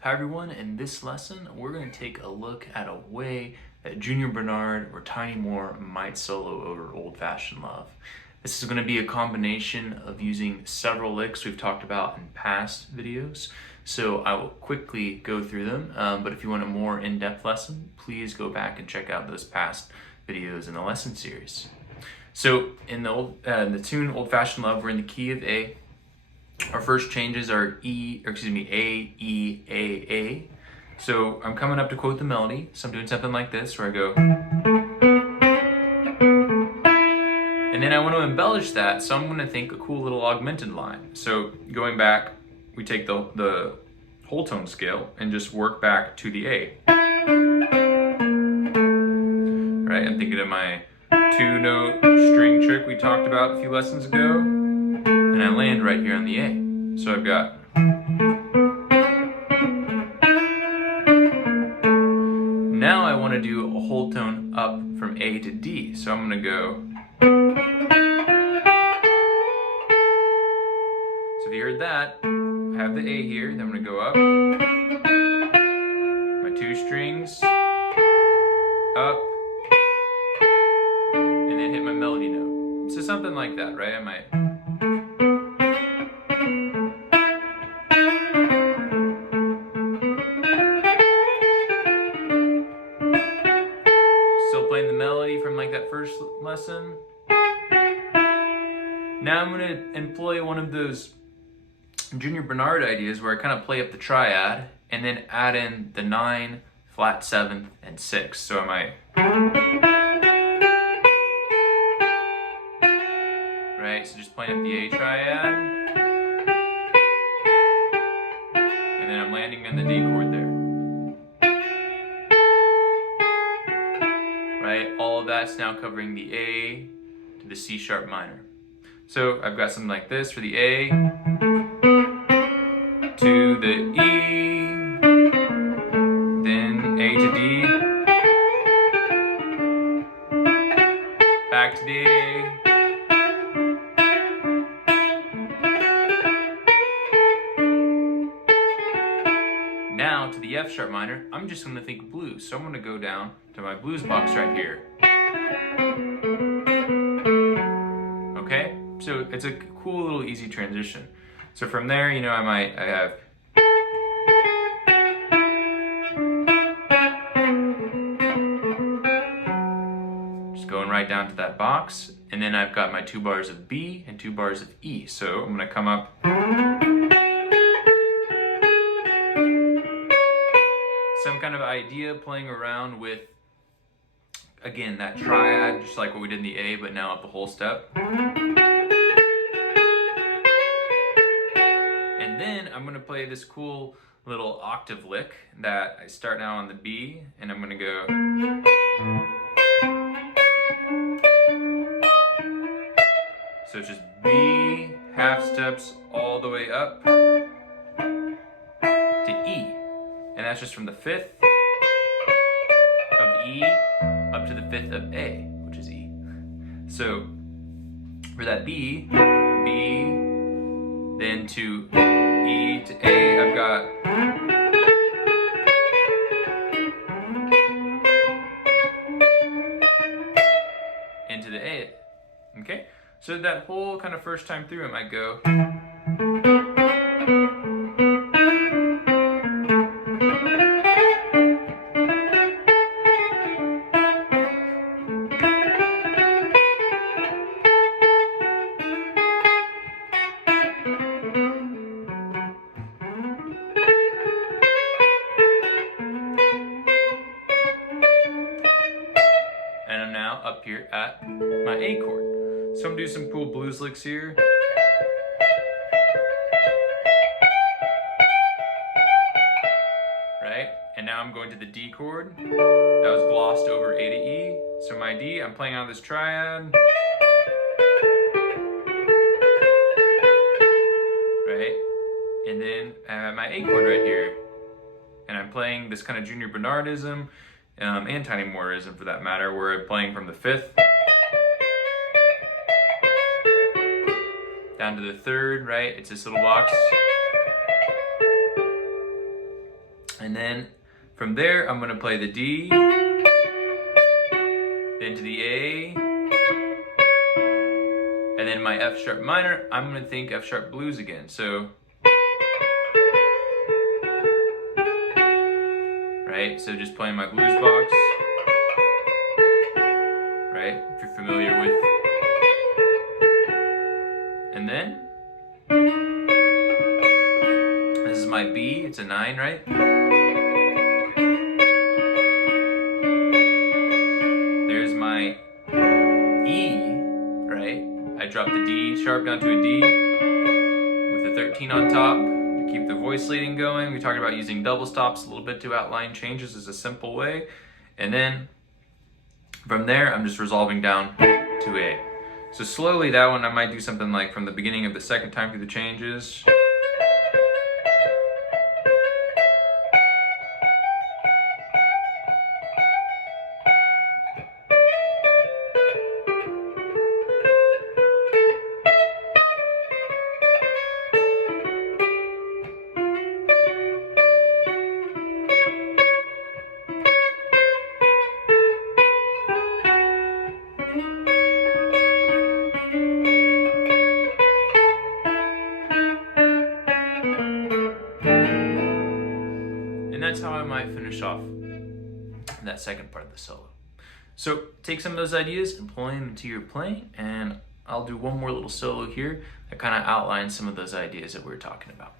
Hi everyone, in this lesson we're going to take a look at a way that Junior Bernard or Tiny Moore might solo over Old Fashioned Love. This is going to be a combination of using several licks we've talked about in past videos, so I will quickly go through them, but if you want a more in-depth lesson, please go back and check out those past videos in the lesson series. So in the tune Old Fashioned Love, we're in the key of A. Our first changes are A, E, A. So I'm coming up to quote the melody. So I'm doing something like this where I go, and then I want to embellish that. So I'm going to think a cool little augmented line. So going back, we take the whole tone scale and just work back to the A. Right? I'm thinking of my 2-note string trick we talked about a few lessons ago. And I land right here on the A. So I've got, now I want to do a whole tone up from A to D. So I'm going to go, so if you heard that, I have the A here, then I'm going to go up, my 2 strings, up, and then hit my melody note. So something like that, right? I might, playing the melody from like that first lesson. Now I'm going to employ one of those Junior Bernard ideas where I kind of play up the triad and then add in the 9, flat 7th, and 6. So I might, right? So just playing up the A triad, and then I'm landing on the D chord there. Right? All of that's now covering the A to the C sharp minor. So I've got something like this for the A to the E, then A to D, back to the A, now to the F sharp minor. I'm just going to think blues, so I'm going to go down to my blues box right here. Okay, so it's a cool little easy transition. So from there, you know, I have just going right down to that box, and then I've got my 2 bars of B and 2 bars of E. So I'm going to come up, some kind of idea playing around with, again, that triad, just like what we did in the A, but now up the whole step. And then I'm going to play this cool little octave lick that I start now on the B, and I'm going to go. So it's just B, half steps all the way up to E. And that's just from the 5th of E up to the 5th of A, which is E. So for that B, then to E to A, I've got into the A. Okay? So that whole kind of first time through, I might go. here at my A chord. So I'm gonna do some cool blues licks here. Right? And now I'm going to the D chord. That was glossed over A to E. So my D, I'm playing on this triad. Right? And then I have my A chord right here. And I'm playing this kind of Junior Bernardism, and Tiny Mooreism for that matter, where I'm playing from the 5th down to the 3rd, right? It's this little box. And then from there, I'm gonna play the D, then to the A, and then my F sharp minor, I'm gonna think F sharp blues again. So, right? So just playing my blues box, right? If you're familiar with. And then, this is my B, it's a 9, right? There's my E, right? I drop the D sharp down to a D with a 13 on top to keep the voice leading going. We talked about using double stops a little bit to outline changes as a simple way. And then from there, I'm just resolving down to A. So slowly that one, I might do something like from the beginning of the second time through the changes. And that's how I might finish off that second part of the solo. So take some of those ideas, employ them into your playing, and I'll do one more little solo here that kind of outlines some of those ideas that we were talking about.